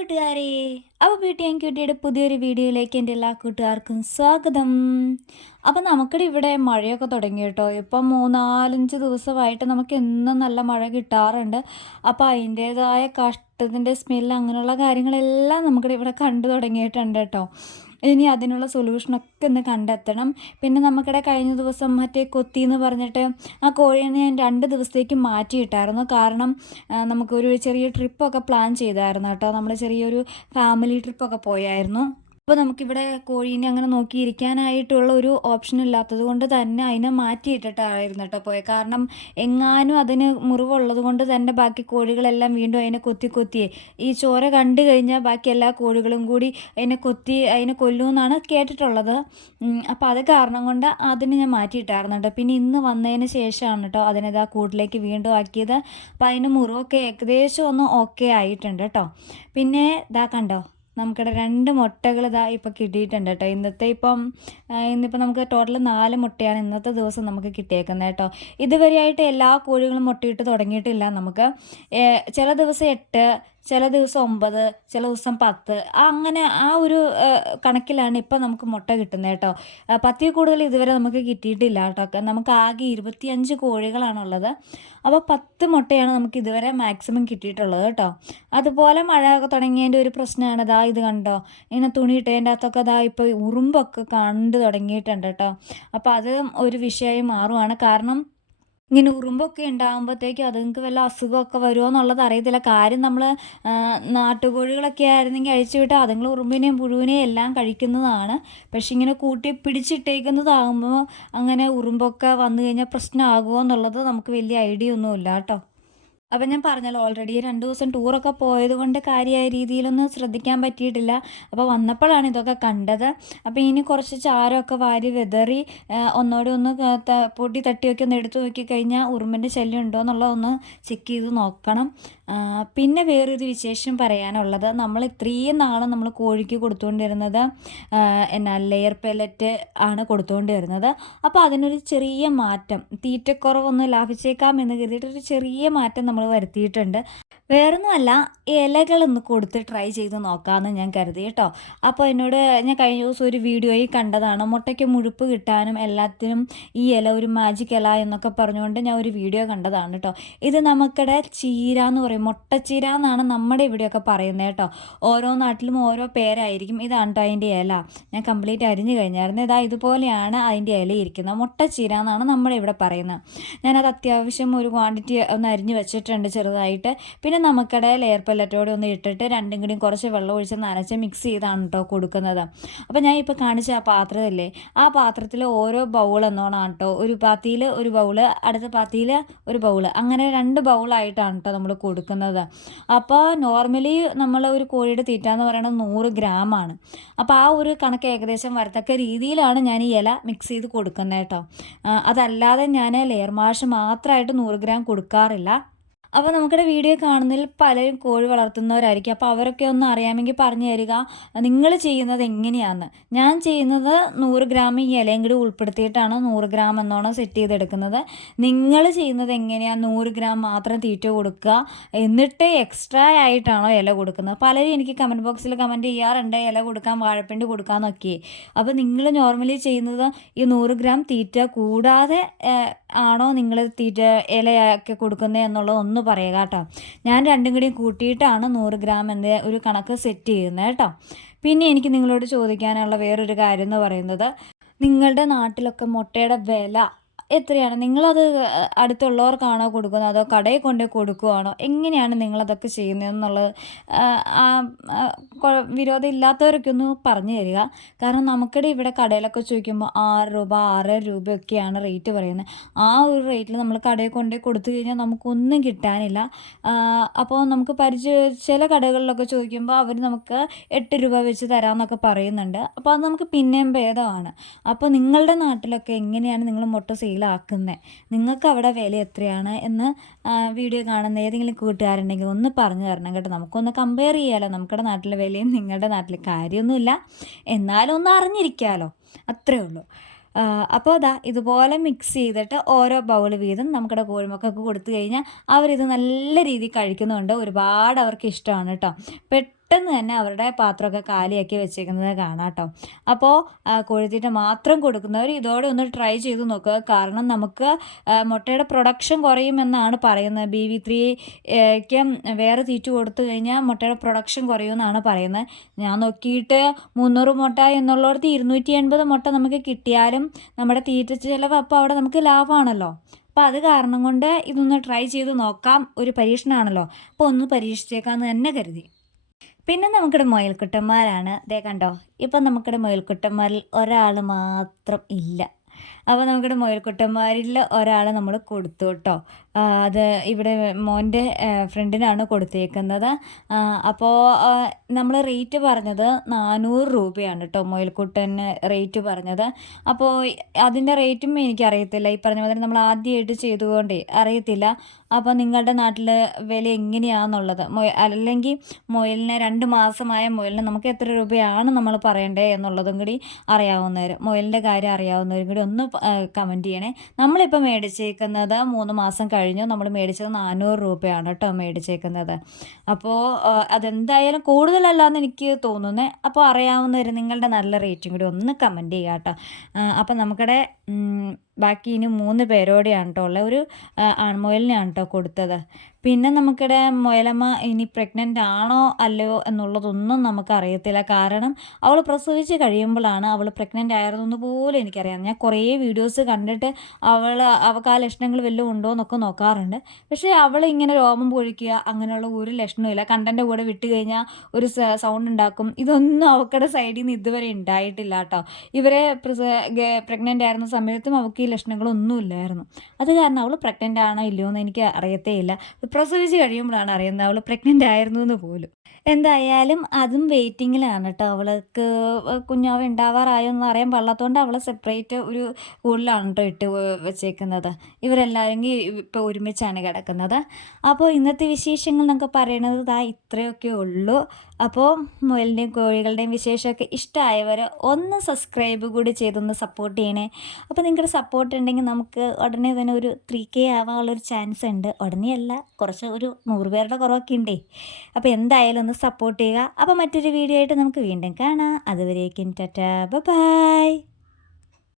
കൂട്ടുകാരെ, അപ്പോൾ beauty and ക്യൂട്ടിയുടെ പുതിയൊരു വീഡിയോയിലേക്ക് എൻ്റെ എല്ലാ കൂട്ടുകാർക്കും സ്വാഗതം. അപ്പോൾ നമുക്കിടെ ഇവിടെ മഴയൊക്കെ തുടങ്ങി കേട്ടോ. ഇപ്പം 3-4-5 ദിവസമായിട്ട് നമുക്ക് എന്നും നല്ല മഴ കിട്ടാറുണ്ട്. അപ്പോൾ അതിൻ്റേതായ കഷ്ടത്തിൻ്റെ സ്മെല്ല് അങ്ങനെയുള്ള കാര്യങ്ങളെല്ലാം നമുക്കിടെ ഇവിടെ കണ്ടു തുടങ്ങിയിട്ടുണ്ട് കേട്ടോ. ഇനി അതിനുള്ള സൊല്യൂഷനൊക്കെ ഒന്ന് കണ്ടെത്തണം. പിന്നെ നമുക്കിടെ കഴിഞ്ഞ ദിവസം മറ്റേ കൊത്തി എന്ന് പറഞ്ഞിട്ട് ആ കോഴീനെ ഞാൻ 2 ദിവസത്തേക്ക് മാറ്റിയിട്ടായിരുന്നു. കാരണം നമുക്കൊരു ചെറിയ ട്രിപ്പൊക്കെ പ്ലാൻ ചെയ്തായിരുന്നു കേട്ടോ. നമ്മൾ ചെറിയൊരു ഫാമിലി ട്രിപ്പൊക്കെ പോയായിരുന്നു. അപ്പോൾ നമുക്കിവിടെ കോഴീനെ അങ്ങനെ നോക്കിയിരിക്കാനായിട്ടുള്ള ഒരു ഓപ്ഷൻ ഇല്ലാത്തത് കൊണ്ട് തന്നെ അതിനെ മാറ്റിയിട്ടിട്ടായിരുന്നു കേട്ടോ പോയത്. കാരണം എങ്ങാനും അതിന് മുറിവുള്ളത് കൊണ്ട് തന്നെ ബാക്കി കോഴികളെല്ലാം വീണ്ടും അതിനെ കൊത്തിയേ ഈ ചോര കണ്ടു കഴിഞ്ഞാൽ ബാക്കി എല്ലാ കോഴികളും കൂടി അതിനെ കൊല്ലുമെന്നാണ് കേട്ടിട്ടുള്ളത്. അപ്പോൾ അത് കാരണം കൊണ്ട് അതിനെ ഞാൻ മാറ്റിയിട്ടായിരുന്നു കേട്ടോ. പിന്നെ ഇന്ന് വന്നതിന് ശേഷമാണ് കേട്ടോ അതിനിതാ കൂട്ടിലേക്ക് വീണ്ടും ആക്കിയത്. അപ്പോൾ അതിന് മുറിവൊക്കെ ഏകദേശം ഒന്ന് ഓക്കെ ആയിട്ടുണ്ട് കേട്ടോ. പിന്നെ ഇതാ കണ്ടോ, നമുക്കിവിടെ 2 മുട്ടകൾ ഇതാ ഇപ്പോൾ കിട്ടിയിട്ടുണ്ട് കേട്ടോ. ഇന്നിപ്പോൾ നമുക്ക് ടോട്ടൽ 4 മുട്ടയാണ് ഇന്നത്തെ ദിവസം നമുക്ക് കിട്ടിയേക്കുന്നത് കേട്ടോ. ഇതുവരെയായിട്ട് എല്ലാ കോഴികളും മുട്ടയിട്ട് തുടങ്ങിയിട്ടില്ല. നമുക്ക് ചില ദിവസം 8, ചില ദിവസം 9, ചില ദിവസം 10, അങ്ങനെ ആ ഒരു കണക്കിലാണ് ഇപ്പം നമുക്ക് മുട്ട കിട്ടുന്നത് കേട്ടോ. 10 കൂടുതൽ ഇതുവരെ നമുക്ക് കിട്ടിയിട്ടില്ല കേട്ടോ. നമുക്ക് ആകെ 25 കോഴികളാണുള്ളത്. അപ്പോൾ 10 മുട്ടയാണ് നമുക്ക് ഇതുവരെ മാക്സിമം കിട്ടിയിട്ടുള്ളത് കേട്ടോ. അതുപോലെ മഴയൊക്കെ തുടങ്ങിയതിൻ്റെ ഒരു പ്രശ്നമാണ്. ഇത് കണ്ടോ, ഇങ്ങനെ തുണി ഇട്ടതിൻ്റെ അകത്തൊക്കെ ഇപ്പോൾ ഉറുമ്പൊക്കെ കണ്ടു തുടങ്ങിയിട്ടുണ്ട് കേട്ടോ. അപ്പോൾ അത് ഒരു വിഷയമായി മാറുവാണ്. കാരണം ഇങ്ങനെ ഉറുമ്പൊക്കെ ഉണ്ടാകുമ്പോഴത്തേക്കും അതുങ്ങൾക്ക് വല്ല അസുഖമൊക്കെ വരുമോ എന്നുള്ളത് അറിയത്തില്ല. കാര്യം നമ്മൾ നാട്ടുകോഴികളൊക്കെ ആയിരുന്നെങ്കിൽ അഴിച്ചു വിട്ടാൽ അതുങ്ങൾ ഉറുമ്പിനെയും പുഴുവിനെയും എല്ലാം കഴിക്കുന്നതാണ്. പക്ഷെ ഇങ്ങനെ കൂട്ടി പിടിച്ചിട്ടേക്കുന്നതാകുമ്പോൾ അങ്ങനെ ഉറുമ്പൊക്കെ വന്നു കഴിഞ്ഞാൽ പ്രശ്നമാകുമോ എന്നുള്ളത് നമുക്ക് വലിയ ഐഡിയ ഒന്നുമില്ല കേട്ടോ. അപ്പം ഞാൻ പറഞ്ഞല്ലോ, ഓൾറെഡി 2 ദിവസം ടൂറൊക്കെ പോയത് കൊണ്ട് കാര്യമായ രീതിയിലൊന്നും ശ്രദ്ധിക്കാൻ പറ്റിയിട്ടില്ല. അപ്പോൾ വന്നപ്പോഴാണ് ഇതൊക്കെ കണ്ടത്. അപ്പോൾ ഇനി കുറച്ച് ചാരമൊക്കെ വാരി വിതറി ഒന്നോടെ ഒന്ന് പൊടി തട്ടിയൊക്കെ ഒന്ന് എടുത്ത് നോക്കിക്കഴിഞ്ഞാൽ ഉറുമ്പിൻ്റെ ശല്യം ഉണ്ടോ എന്നുള്ളതൊന്ന് ചെക്ക് ചെയ്ത് നോക്കണം. പിന്നെ വേറൊരു വിശേഷം പറയാനുള്ളത്, നമ്മൾ ഇത്രയും നാളും നമ്മൾ കോഴിക്ക് കൊടുത്തുകൊണ്ടിരുന്നത് ലെയർ പെല്ലറ്റ് ആണ് കൊടുത്തുകൊണ്ടിരുന്നത്. അപ്പോൾ അതിനൊരു ചെറിയ മാറ്റം, തീറ്റക്കുറവൊന്ന് ലാഭിച്ചേക്കാം എന്ന് കരുതിയിട്ടൊരു ചെറിയ മാറ്റം നമ്മൾ വരുത്തിയിട്ടുണ്ട്. വേറൊന്നുമല്ല, ഇലകളൊന്ന് കൊടുത്ത് ട്രൈ ചെയ്ത് നോക്കാമെന്ന് ഞാൻ കരുതി കേട്ടോ. അപ്പോൾ എന്നോട് ഞാൻ കഴിഞ്ഞ ദിവസം ഒരു വീഡിയോയിൽ കണ്ടതാണ്, മുട്ടയ്ക്ക് മുഴുപ്പ് കിട്ടാനും എല്ലാത്തിനും ഈ ഇല ഒരു മാജിക് ഇല എന്നൊക്കെ പറഞ്ഞുകൊണ്ട് ഞാൻ ഒരു വീഡിയോ കണ്ടതാണ് കേട്ടോ. ഇത് നമുക്കിടെ ചീര എന്ന് പറയും, മുട്ടച്ചീര എന്നാണ് നമ്മുടെ ഇവിടെയൊക്കെ പറയുന്നത് കേട്ടോ. ഓരോ നാട്ടിലും ഓരോ പേരായിരിക്കും. ഇതാണ് കേട്ടോ അതിൻ്റെ ഇല. ഞാൻ കംപ്ലീറ്റ് അരിഞ്ഞു കഴിഞ്ഞായിരുന്നു. ഇതുപോലെയാണ് അതിൻ്റെ ഇല ഇരിക്കുന്നത്. മുട്ടച്ചീര എന്നാണ് നമ്മുടെ ഇവിടെ പറയുന്നത്. ഞാനത് അത്യാവശ്യം ഒരു ക്വാണ്ടിറ്റി ഒന്ന് അരിഞ്ഞ് വെച്ചിട്ടുണ്ട് ചെറുതായിട്ട്. പിന്നെ നമുക്കിടെ ലെയർ പെല്ലറ്റോടെ ഒന്ന് ഇട്ടിട്ട് 2 കൂടിയും കുറച്ച് വെള്ളം ഒഴിച്ച് നനച്ച് മിക്സ് ചെയ്താണ് കേട്ടോ കൊടുക്കുന്നത്. അപ്പോൾ ഞാൻ ഇപ്പോൾ കാണിച്ച ആ പാത്രമില്ലേ, ആ പാത്രത്തിൽ ഓരോ ബൗൾ എന്നോണാണ് കേട്ടോ. ഒരു പാത്തിയിൽ ഒരു ബൗള്, അടുത്ത പാത്തിയിൽ ഒരു ബൗള്, അങ്ങനെ 2 ബൗളായിട്ടാണ് കേട്ടോ നമ്മൾ കൊടുക്കുന്നത്. അപ്പോൾ നോർമലി നമ്മൾ ഒരു കോഴിയുടെ തീറ്റ എന്ന് പറയുന്നത് 100 ഗ്രാമാണ്. അപ്പോൾ ആ ഒരു കണക്ക് ഏകദേശം വരത്തക്ക രീതിയിലാണ് ഞാൻ ഈ ഇല മിക്സ് ചെയ്ത് കൊടുക്കുന്നത് കേട്ടോ. അതല്ലാതെ ഞാൻ ലെയർ മാഷ് മാത്രമായിട്ട് 100 ഗ്രാം കൊടുക്കാറില്ല. അപ്പോൾ നമുക്കിടെ വീഡിയോ കാണുന്നതിൽ പലരും കോഴി വളർത്തുന്നവരായിരിക്കും. അപ്പോൾ അവരൊക്കെ ഒന്ന് അറിയാമെങ്കിൽ പറഞ്ഞു തരിക, നിങ്ങൾ ചെയ്യുന്നത് എങ്ങനെയാണെന്ന്. ഞാൻ ചെയ്യുന്നത് 100 ഗ്രാം ഈ ഇലയും കൂടി ഉൾപ്പെടുത്തിയിട്ടാണ് 100 ഗ്രാം എന്നോണം സെറ്റ് ചെയ്തെടുക്കുന്നത്. നിങ്ങൾ ചെയ്യുന്നത് എങ്ങനെയാണ്? 100 ഗ്രാം മാത്രം തീറ്റ കൊടുക്കുക, എന്നിട്ട് എക്സ്ട്രാ ആയിട്ടാണോ ഇല കൊടുക്കുന്നത്? പലരും എനിക്ക് കമൻറ്റ് ബോക്സിൽ കമൻറ്റ് ചെയ്യാറുണ്ട്, ഇല കൊടുക്കാൻ, വാഴപ്പിണ്ടി കൊടുക്കാമെന്നൊക്കെ. അപ്പോൾ നിങ്ങൾ നോർമലി ചെയ്യുന്നത് ഈ 100 ഗ്രാം തീറ്റ കൂടാതെ ആണോ നിങ്ങൾ തീറ്റ ഇലയൊക്കെ കൊടുക്കുന്നത് എന്നുള്ളത് ഒന്ന് പറയുക കേട്ടോ. ഞാൻ 2 കൂടിയും കൂട്ടിയിട്ടാണ് 100 ഗ്രാം എന്ന ഒരു കണക്ക് സെറ്റ് ചെയ്യുന്നത് കേട്ടോ. പിന്നെ എനിക്ക് നിങ്ങളോട് ചോദിക്കാനുള്ള വേറൊരു കാര്യം എന്ന് പറയുന്നത്, നിങ്ങളുടെ നാട്ടിലൊക്കെ മുട്ടയുടെ വില എത്രയാണ്? നിങ്ങളത് അടുത്തുള്ളവർക്കാണോ കൊടുക്കുന്നത്, അതോ കടയിൽ കൊണ്ട് കൊടുക്കുകയാണോ? എങ്ങനെയാണ് നിങ്ങളതൊക്കെ ചെയ്യുന്നതെന്നുള്ളത് വിരോധം ഇല്ലാത്തവരൊക്കെ ഒന്ന് പറഞ്ഞു തരിക. കാരണം നമുക്കിടെ ഇവിടെ കടയിലൊക്കെ ചോദിക്കുമ്പോൾ 6 രൂപ 6.5 രൂപയൊക്കെയാണ് റേറ്റ് പറയുന്നത്. ആ ഒരു റേറ്റിൽ നമ്മൾ കടയിൽ കൊണ്ട് കൊടുത്തു കഴിഞ്ഞാൽ നമുക്കൊന്നും കിട്ടാനില്ല. അപ്പോൾ നമുക്ക് ചില കടകളിലൊക്കെ ചോദിക്കുമ്പോൾ അവർ നമുക്ക് 8 രൂപ വെച്ച് തരാമെന്നൊക്കെ പറയുന്നുണ്ട്. അപ്പോൾ അത് നമുക്ക് പിന്നെയും ഭേദമാണ്. അപ്പോൾ നിങ്ങളുടെ നാട്ടിലൊക്കെ എങ്ങനെയാണ് നിങ്ങൾ മുട്ട സെയിലാക്കുന്നത്? നിങ്ങൾക്ക് അവിടെ വില എത്രയാണ് എന്ന് വീഡിയോ കാണുന്ന ഏതെങ്കിലും കൂട്ടുകാരുണ്ടെങ്കിൽ ഒന്ന് പറഞ്ഞു തരണം കേട്ടോ. നമുക്കൊന്ന് കമ്പയർ ചെയ്യാമല്ലോ, നമ്മുടെ നാട്ടിലെ വിലയും നിങ്ങളുടെ നാട്ടിലെ. കാര്യമൊന്നുമില്ല, എന്നാലും ഒന്ന് അറിഞ്ഞിരിക്കാമല്ലോ, അത്രേ ഉള്ളൂ. അപ്പോൾ ഇതുപോലെ മിക്സ് ചെയ്തിട്ട് ഓരോ ബൗൾ വീതം നമ്മുടെ കോഴിമക്കൾക്ക് കൊടുത്തു കഴിഞ്ഞാൽ അവരിത് നല്ല രീതിയിൽ കഴിക്കുന്നുണ്ട്. ഒരുപാട് അവർക്ക് ഇഷ്ടമാണ് കേട്ടോ. പെട്ടെന്ന് തന്നെ അവരുടെ പാത്രമൊക്കെ കാലിയാക്കി വെച്ചേക്കുന്നത് കാണാം കേട്ടോ. അപ്പോൾ കോഴിത്തീറ്റ മാത്രം കൊടുക്കുന്നവർ ഇതോടെ ഒന്ന് ട്രൈ ചെയ്ത് നോക്കുക. കാരണം നമുക്ക് മുട്ടയുടെ പ്രൊഡക്ഷൻ കുറയുമെന്നാണ് പറയുന്നത്. BV3 വേറെ തീറ്റ കൊടുത്തു കഴിഞ്ഞാൽ മുട്ടയുടെ പ്രൊഡക്ഷൻ കുറയുമെന്നാണ് പറയുന്നത്. ഞാൻ നോക്കിയിട്ട് 300 മുട്ട എന്നുള്ളിടത്ത് 280 മുട്ട നമുക്ക് കിട്ടിയാലും നമ്മുടെ തീറ്റ ചിലവ് അപ്പോൾ അവിടെ നമുക്ക് ലാഭമാണല്ലോ. അപ്പോൾ അത് കാരണം കൊണ്ട് ഇതൊന്ന് ട്രൈ ചെയ്ത് നോക്കാം. ഒരു പരീക്ഷണമാണല്ലോ, അപ്പോൾ ഒന്ന് പരീക്ഷിച്ചേക്കാമെന്ന് തന്നെ കരുതി. പിന്നെ നമുക്കിടെ മുയൽക്കുട്ടന്മാരാണ്. ദേ കണ്ടോ, ഇപ്പം നമുക്കിടെ മുയൽക്കുട്ടന്മാരിൽ ഒരാൾ മാത്രം ഇല്ല. അപ്പോൾ നമുക്കിടെ മുയൽക്കുട്ടന്മാരിൽ ഒരാൾ നമ്മൾ കൊടുത്തു കേട്ടോ. അത് ഇവിടെ മോൻ്റെ ഫ്രണ്ടിനാണ് കൊടുത്തേക്കുന്നത്. അപ്പോൾ നമ്മൾ റേറ്റ് പറഞ്ഞത് 400 രൂപയാണ് കേട്ടോ മുയൽക്കുട്ടന് റേറ്റ് പറഞ്ഞത്. അപ്പോൾ അതിൻ്റെ റേറ്റും എനിക്കറിയത്തില്ല. ഈ പറഞ്ഞ പോലെ നമ്മൾ ആദ്യമായിട്ട് ചെയ്തുകൊണ്ടേ അറിയത്തില്ല. അപ്പോൾ നിങ്ങളുടെ നാട്ടിൽ വില എങ്ങനെയാണെന്നുള്ളത്, അല്ലെങ്കിൽ മുയലിന് 2 മാസമായ മുയലിന് നമുക്ക് എത്ര രൂപയാണ് നമ്മൾ പറയണ്ടേ എന്നുള്ളതും കൂടി അറിയാവുന്നവർ, മുയലിൻ്റെ കാര്യം അറിയാവുന്നവരും കൂടി ഒന്ന് കമൻറ്റ് ചെയ്യണേ. നമ്മളിപ്പോൾ മേടിച്ചേക്കുന്നത് 3 മാസം കഴിഞ്ഞു. നമ്മൾ മേടിച്ചത് 400 രൂപയാണ് കേട്ടോ മേടിച്ചേക്കുന്നത്. അപ്പോൾ അതെന്തായാലും കൂടുതലല്ലാന്ന് എനിക്ക് തോന്നുന്നത്. അപ്പോൾ അറിയാവുന്നവർ നിങ്ങളുടെ നല്ല റേറ്റും കൂടി ഒന്ന് കമൻറ്റ് ചെയ്യുക കേട്ടോ. അപ്പോൾ നമുക്കിടെ ബാക്കി ഇനി 3 പേരോടെയാണ് കേട്ടോ ഉള്ളത്. ഒരു ആൺമുയലിനെയാണ് കേട്ടോ കൊടുത്തത്. പിന്നെ നമുക്കിടെ മുയലമ്മ ഇനി പ്രഗ്നൻ്റ് ആണോ അല്ലയോ എന്നുള്ളതൊന്നും നമുക്കറിയത്തില്ല. കാരണം അവൾ പ്രസവിച്ച് കഴിയുമ്പോഴാണ് അവൾ പ്രഗ്നൻ്റ് ആയിരുന്നെന്ന് പോലും എനിക്കറിയാം. ഞാൻ കുറേ വീഡിയോസ് കണ്ടിട്ട് അവൾക്ക് ആ ലക്ഷണങ്ങൾ വല്ലതും ഉണ്ടോ എന്നൊക്കെ നോക്കാറുണ്ട്. പക്ഷേ അവൾ ഇങ്ങനെ രോമം പൊഴിക്കുക അങ്ങനെയുള്ള ഒരു ലക്ഷണമില്ല. കണ്ടൻ്റെ കൂടെ വിട്ട് കഴിഞ്ഞാൽ ഒരു സൗണ്ട് ഉണ്ടാക്കും. ഇതൊന്നും അവക്കടെ സൈഡിൽ നിന്ന് ഇതുവരെ ഉണ്ടായിട്ടില്ല കേട്ടോ. ഇവരെ പ്രഗ്നൻ്റ് ആയിരുന്ന സമയത്തും അവൾക്ക് ഈ ലക്ഷണങ്ങളൊന്നും ഇല്ലായിരുന്നു. അത് കാരണം അവൾ പ്രഗ്നൻ്റ് ആണോ ഇല്ലയോ എന്ന് എനിക്ക് അറിയത്തേ ഇല്ല. പ്രസവിച്ച് കഴിയുമ്പോഴാണ് അറിയുന്നത് അവൾ പ്രഗ്നൻ്റ് ആയിരുന്നു എന്ന് പോലും. എന്തായാലും അതും വെയിറ്റിങ്ങിലാണ് കേട്ടോ. അവൾക്ക് കുഞ്ഞാവ് ഉണ്ടാവാറായോ എന്ന് അറിയാൻ പാടില്ലാത്തതുകൊണ്ട് അവളെ സെപ്പറേറ്റ് ഒരു കൂടുതലാണ് കേട്ടോ ഇട്ട് വെച്ചേക്കുന്നത്. ഇവരെല്ലാവരും ഇപ്പോൾ ഒരുമിച്ചാണ് കിടക്കുന്നത്. അപ്പോൾ ഇന്നത്തെ വിശേഷങ്ങൾ എന്നൊക്കെ പറയണത് ഇത്രയൊക്കെ ഉള്ളൂ. അപ്പോൾ മുയലിൻ്റെയും കോഴികളുടെയും വിശേഷമൊക്കെ ഇഷ്ടമായവർ ഒന്ന് സബ്സ്ക്രൈബ് കൂടി ചെയ്തൊന്ന് സപ്പോർട്ട് ചെയ്യണേ. അപ്പോൾ നിങ്ങളുടെ സപ്പോർട്ട് ഉണ്ടെങ്കിൽ നമുക്ക് ഉടനെ തന്നെ ഒരു 3K ആവാനുള്ളൊരു ചാൻസ് ഉണ്ട്. ഉടനെയല്ല, കുറച്ച് ഒരു 100 പേരുടെ കുറവൊക്കെ ഉണ്ടേ. അപ്പോൾ എന്തായാലും ഒന്ന് സപ്പോർട്ട് ചെയ്യുക. അപ്പോൾ മറ്റൊരു വീഡിയോ ആയിട്ട് നമുക്ക് വീണ്ടും കാണാം. അതുവരേക്കും ടാറ്റാ, ബൈ.